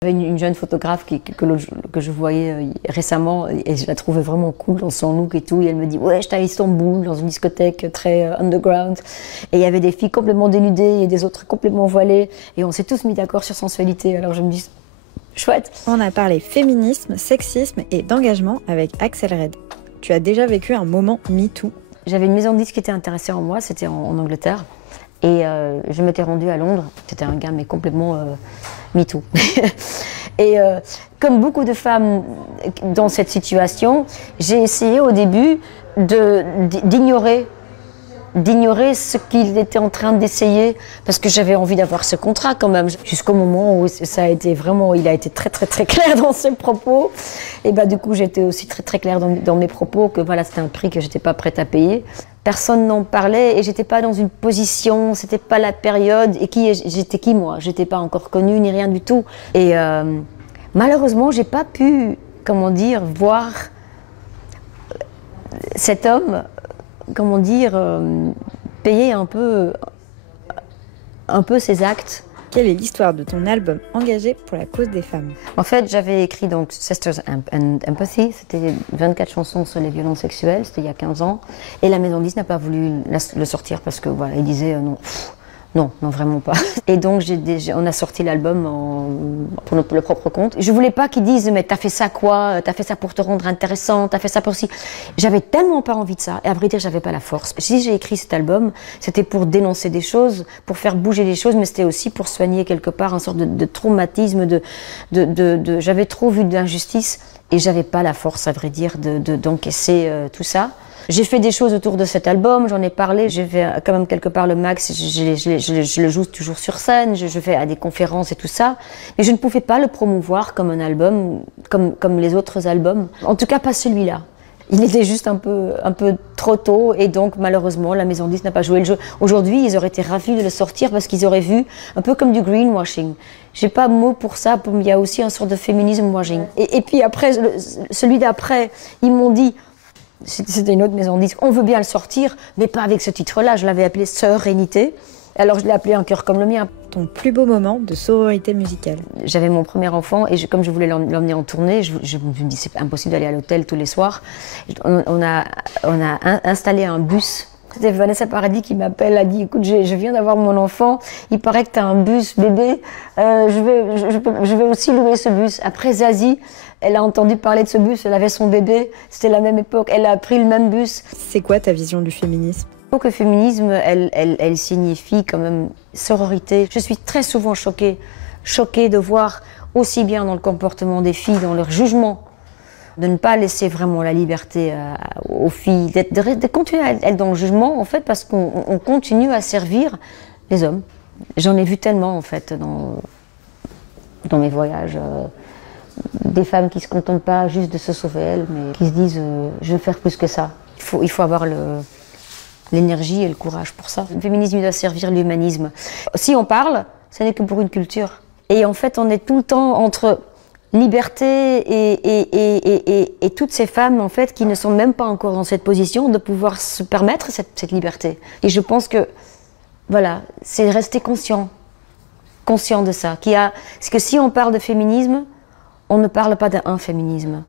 J'avais une jeune photographe que je voyais récemment et je la trouvais vraiment cool dans son look et tout. Et elle me dit ouais, j'étais à Istanbul dans une discothèque très underground et il y avait des filles complètement dénudées et des autres complètement voilées et on s'est tous mis d'accord sur sensualité. Alors je me dis chouette. On a parlé féminisme, sexisme et d'engagement avec Axel Red. Tu as déjà vécu un moment MeToo? J'avais une maison de disques qui était intéressée en moi, c'était en Angleterre. Et je m'étais rendue à Londres. C'était un gars mais complètement MeToo. Et comme beaucoup de femmes dans cette situation, j'ai essayé au début d'ignorer ce qu'il était en train d'essayer parce que j'avais envie d'avoir ce contrat quand même jusqu'au moment où ça a été vraiment, il a été très clair dans ses propos et bah du coup j'étais aussi très claire dans mes propos que voilà c'était un prix que j'étais pas prête à payer. Personne n'en parlait et j'étais pas dans une position, c'était pas la période et j'étais qui moi, j'étais pas encore connue ni rien du tout et malheureusement j'ai pas pu comment dire voir cet homme comment dire, payer un peu ses actes. Quelle est l'histoire de ton album engagé pour la cause des femmes? En fait, j'avais écrit donc Sisters and Empathy, c'était 24 chansons sur les violences sexuelles, c'était il y a 15 ans, et la maison 10 n'a pas voulu le sortir parce que voilà, ils disaient non, vraiment pas. Et donc on a sorti l'album pour le propre compte. Je voulais pas qu'ils disent mais t'as fait ça quoi? T'as fait ça pour te rendre intéressant? T'as fait ça pour si? J'avais tellement pas envie de ça. Et à vrai dire, j'avais pas la force. Si j'ai écrit cet album, c'était pour dénoncer des choses, pour faire bouger les choses, mais c'était aussi pour soigner quelque part une sorte de traumatisme. J'avais trop vu d'injustice et j'avais pas la force, à vrai dire, d'encaisser tout ça. J'ai fait des choses autour de cet album, j'en ai parlé, j'ai fait quand même quelque part le max, je le joue toujours sur scène, je fais à des conférences et tout ça, mais je ne pouvais pas le promouvoir comme un album, comme les autres albums, en tout cas pas celui-là. Il était juste un peu trop tôt et donc malheureusement la maison 10 n'a pas joué le jeu. Aujourd'hui ils auraient été ravis de le sortir parce qu'ils auraient vu un peu comme du greenwashing. J'ai pas mot pour ça, il y a aussi un sorte de féminisme washing. Et puis après, celui d'après, ils m'ont dit c'était une autre maison de disques. On veut bien le sortir, mais pas avec ce titre-là. Je l'avais appelé Sérénité. Alors je l'ai appelé Un cœur comme le mien. Ton plus beau moment de sororité musicale? J'avais mon premier enfant et comme je voulais l'emmener en tournée, je me dis c'est impossible d'aller à l'hôtel tous les soirs. On a installé un bus. C'était Vanessa Paradis qui m'appelle, a dit écoute, je viens d'avoir mon enfant, il paraît que tu as un bus bébé, je vais aussi louer ce bus. Après Zazie, elle a entendu parler de ce bus, elle avait son bébé, c'était la même époque, elle a pris le même bus. C'est quoi ta vision du féminisme? Donc le féminisme, elle signifie quand même sororité. Je suis très souvent choquée de voir aussi bien dans le comportement des filles, dans leur jugement, de ne pas laisser vraiment la liberté aux filles, de continuer à être dans le jugement, en fait, parce qu'on continue à servir les hommes. J'en ai vu tellement, en fait, dans mes voyages, des femmes qui ne se contentent pas juste de se sauver elles, mais qui se disent je veux faire plus que ça. Il faut avoir l'énergie et le courage pour ça. Le féminisme doit servir l'humanisme. Si on parle, ce n'est que pour une culture. Et en fait, on est tout le temps entre liberté et toutes ces femmes en fait qui ne sont même pas encore dans cette position de pouvoir se permettre cette liberté. Et je pense que voilà, c'est rester conscient de ça. Parce que si on parle de féminisme, on ne parle pas d'un féminisme.